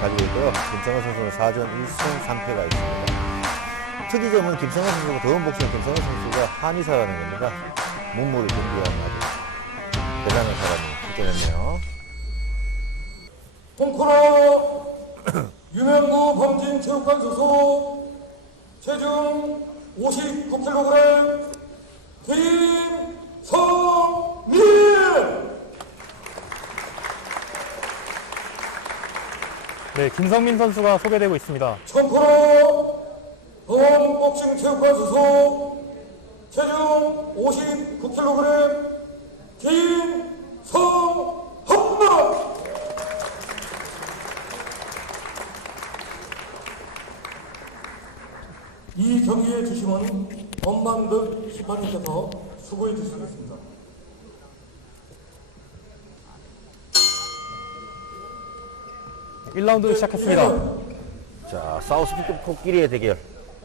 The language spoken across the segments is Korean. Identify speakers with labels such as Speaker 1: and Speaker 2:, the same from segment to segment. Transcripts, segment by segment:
Speaker 1: 가지고 있고요. 김성호 선수는 4전 1승 3패가 있습니다. 특이점은 김성호 선수가 더운 복싱 김성호 선수가 한의사라는 겁니다. 문무를 준비하는 아주 대단한 사람이 출전했네요.
Speaker 2: 홍코너 유명구 범진체육관 소속 체중 59kg 김성민.
Speaker 3: 네, 김성민 선수가 소개되고 있습니다.
Speaker 2: 청코너 동복싱체육관 소속 체중 59kg 김성헌. 이 경기의 주심은 엄만득 심판님께서 수고해 주시겠습니다.
Speaker 3: 일라운드 시작했습니다.
Speaker 1: 자, 사우스피급 코끼리의 대결.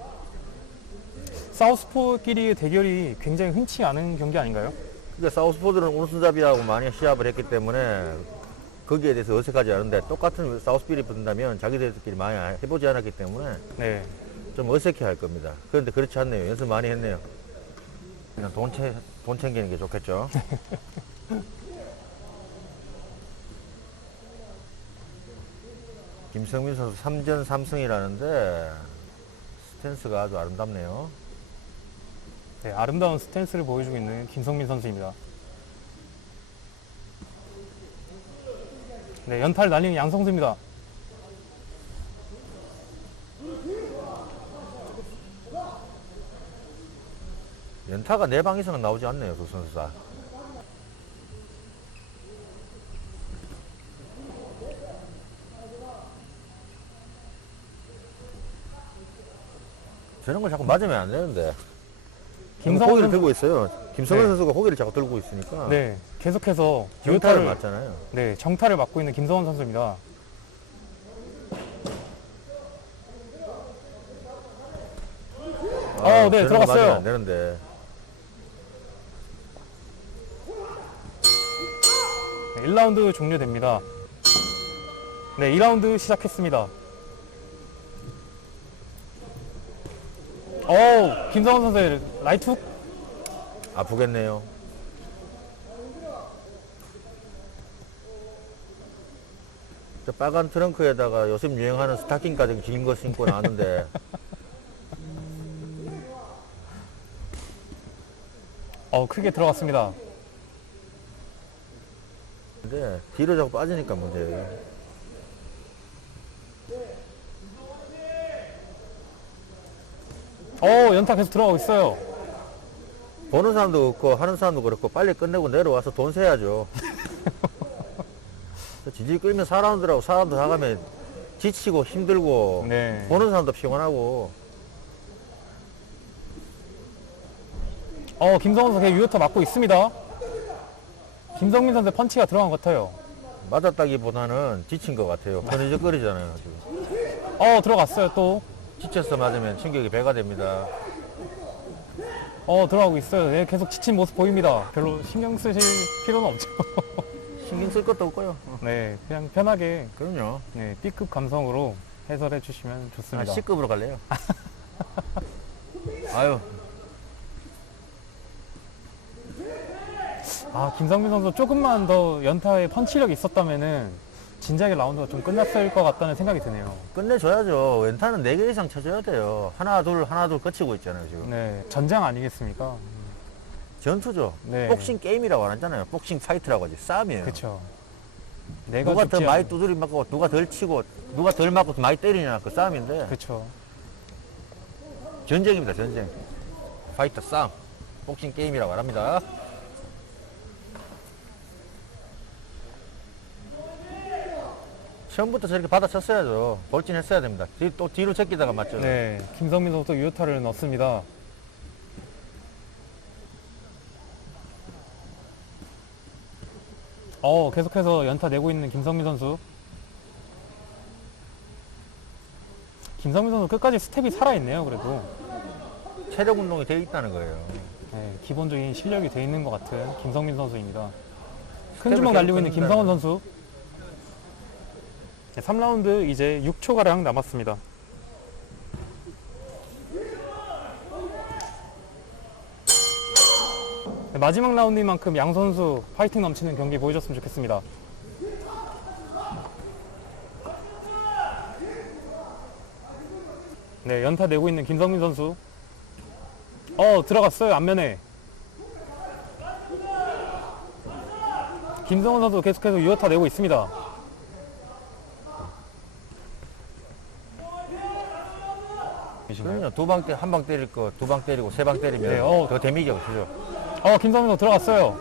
Speaker 3: 사우스포끼리의 대결이 굉장히 흔치 않은 경기 아닌가요?
Speaker 1: 근데 사우스포들은 오른손잡이하고 많이 시합을 했기 때문에 거기에 대해서 어색하지 않은데 똑같은 사우스피리 붙는다면 자기들끼리 많이 해보지 않았기 때문에
Speaker 3: 네.
Speaker 1: 좀 어색해 할 겁니다. 그런데 그렇지 않네요. 연습 많이 했네요. 그냥 돈 챙기는 게 좋겠죠. 김성민 선수 3전 3승이라는데 스탠스가 아주 아름답네요.
Speaker 3: 네, 아름다운 스탠스를 보여주고 있는 김성민 선수입니다. 네, 연타를 날리는 양 선수입니다.
Speaker 1: 연타가 4방 이상은 나오지 않네요. 두 선수 다. 저런 걸 자꾸 맞으면 안 되는데.
Speaker 3: 김성호
Speaker 1: 고기를
Speaker 3: 선수,
Speaker 1: 들고 있어요. 김성현
Speaker 3: 네.
Speaker 1: 선수가 고기를 자꾸 들고 있으니까.
Speaker 3: 네, 계속해서
Speaker 1: 연타를
Speaker 3: 유타를
Speaker 1: 맞잖아요.
Speaker 3: 네, 정타를 맞고 있는 김성원 선수입니다. 네,
Speaker 1: 저런 거
Speaker 3: 들어갔어요.
Speaker 1: 맞으면 안 되는데.
Speaker 3: 네, 1라운드 종료됩니다. 네, 2라운드 시작했습니다. 김성원 선수의 라이트 훅.
Speaker 1: 아프겠네요. 저 빨간 트렁크에다가 요즘 유행하는 스타킹까지 긴 거 신고 나왔는데
Speaker 3: 크게 들어갔습니다.
Speaker 1: 근데 뒤로 자꾸 빠지니까 문제예요.
Speaker 3: 연타 계속 들어가고 있어요.
Speaker 1: 보는 사람도 그렇고 하는 사람도 그렇고 빨리 끝내고 내려와서 돈 세야죠. 지지 끌면 4라운드라고 4라운드 나가면 지치고 힘들고
Speaker 3: 네.
Speaker 1: 보는 사람도 피곤하고.
Speaker 3: 김성원 선수 유효타 맞고 있습니다. 김성민 선수의 펀치가 들어간 것 같아요.
Speaker 1: 맞았다기보다는 지친 것 같아요. 흐느적거리잖아요 지금.
Speaker 3: 들어갔어요 또.
Speaker 1: 지쳐서 맞으면 충격이 배가 됩니다.
Speaker 3: 들어가고 있어요. 네, 계속 지친 모습 보입니다. 별로 신경 쓰실 필요는 없죠.
Speaker 1: 신경 쓸 것도 없고요.
Speaker 3: 네, 그냥 편하게
Speaker 1: 그럼요.
Speaker 3: 네, B급 감성으로 해설해 주시면 좋습니다.
Speaker 1: C급으로 갈래요. 아유,
Speaker 3: 김성민 선수 조금만 더 연타에 펀치력이 있었다면은 진작에 라운드가 좀 끝났을 것 같다는 생각이 드네요.
Speaker 1: 끝내줘야죠. 왼타는 4개 이상 쳐줘야 돼요. 하나 둘 거치고 있잖아요 지금.
Speaker 3: 네, 전장 아니겠습니까?
Speaker 1: 전투죠.
Speaker 3: 네.
Speaker 1: 복싱 게임이라고 안 하잖아요. 복싱 파이트라고 하지. 싸움이에요.
Speaker 3: 그렇죠. 내가
Speaker 1: 누가 더
Speaker 3: 죽지
Speaker 1: 많이
Speaker 3: 않은-
Speaker 1: 두드리 맞고 누가 덜 치고 누가 덜 맞고 많이 때리냐 그 싸움인데
Speaker 3: 그렇죠.
Speaker 1: 전쟁입니다. 전쟁. 파이터 싸움. 복싱 게임이라고 합니다. 처음부터 저렇게 받아쳤어야죠. 돌진했어야 됩니다. 또 뒤로 제끼다가 맞죠.
Speaker 3: 네, 김성민 선수 유효타를 넣습니다. 계속해서 연타 내고 있는 김성민 선수. 김성민 선수 끝까지 스텝이 살아있네요, 그래도.
Speaker 1: 체력 운동이 돼 있다는 거예요.
Speaker 3: 네, 기본적인 실력이 돼 있는 것 같은 김성민 선수입니다. 큰
Speaker 1: 스텝을
Speaker 3: 주먹 날리고 있는
Speaker 1: 계속
Speaker 3: 김성원 선수. 네, 3라운드 이제 6초가량 남았습니다. 네, 마지막 라운드인 만큼 양 선수 파이팅 넘치는 경기 보여줬으면 좋겠습니다. 네, 연타 내고 있는 김성민 선수. 들어갔어요, 앞면에. 김성훈 선수 계속해서 유효타 내고 있습니다.
Speaker 1: 그럼요. 한 방 때릴 거, 두 방 때리고, 세 방 때리면
Speaker 3: 네,
Speaker 1: 더 데미지가 없어져.
Speaker 3: 김성민 선수 들어갔어요.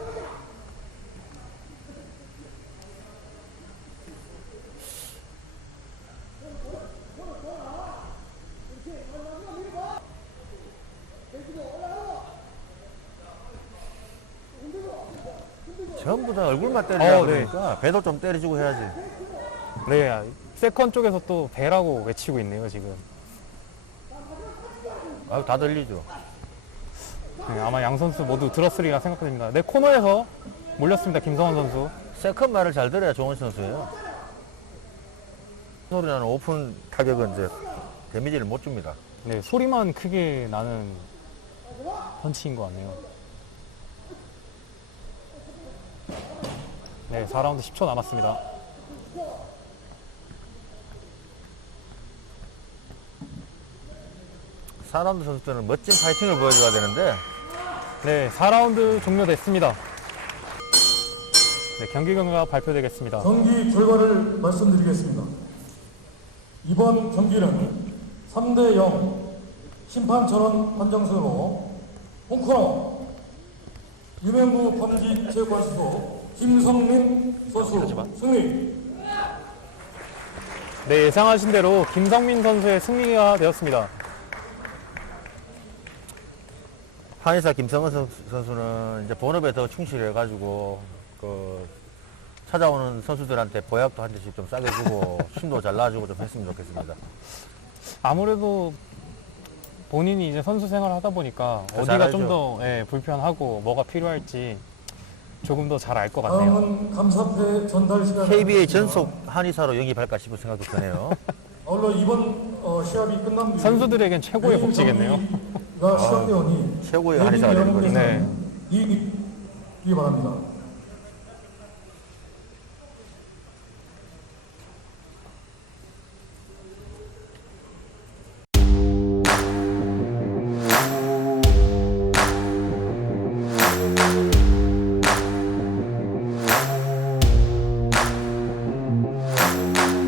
Speaker 1: 전부 다 얼굴만 때리려고
Speaker 3: 네.
Speaker 1: 그러니까 배도 좀 때려주고 해야지.
Speaker 3: 네, 세컨 쪽에서 또 배라고 외치고 있네요, 지금.
Speaker 1: 아유, 다 들리죠.
Speaker 3: 네, 아마 양 선수 모두 들었으리라 생각됩니다. 네, 코너에서 몰렸습니다, 김성훈 선수.
Speaker 1: 세컨 말을 잘 들어야 좋은 선수예요. 소리 나는 오픈 타격은 이제 데미지를 못 줍니다.
Speaker 3: 네, 소리만 크게 나는 펀치인 것 같네요. 네, 4라운드 10초 남았습니다.
Speaker 1: 사람들 선수들은 멋진 파이팅을 보여줘야 되는데
Speaker 3: 네, 4라운드 종료됐습니다. 네, 경기 결과 발표되겠습니다.
Speaker 2: 경기 결과를 말씀드리겠습니다. 이번 경기는 3대0 심판 전원 판정승으로 홍코너 유명구 범지체육관수소 김성민 선수 승리.
Speaker 3: 네, 예상하신 대로 김성민 선수의 승리가 되었습니다.
Speaker 1: 한의사 김성은 선수는 이제 본업에 더 충실해가지고 찾아오는 선수들한테 보약도 한 대씩 좀 싸게 주고 힘도 잘 놔주고 좀 했으면 좋겠습니다.
Speaker 3: 아무래도 본인이 이제 선수 생활을 하다 보니까
Speaker 1: 더
Speaker 3: 어디가
Speaker 1: 잘
Speaker 3: 좀 더 불편하고 뭐가 필요할지 조금 더 잘 알 것 같네요.
Speaker 2: 다음은 감사패 전달 시간.
Speaker 1: KBA 전속 한의사로 영입할까 싶은 생각도 드네요.
Speaker 2: 아울러 이번 시합이 끝난 뒤
Speaker 3: 선수들에겐 최고의 복지겠네요.
Speaker 2: 가 시작되오니
Speaker 1: 최고의 한의사가 되는 거죠.
Speaker 3: 네.
Speaker 2: 이익이 바랍니다.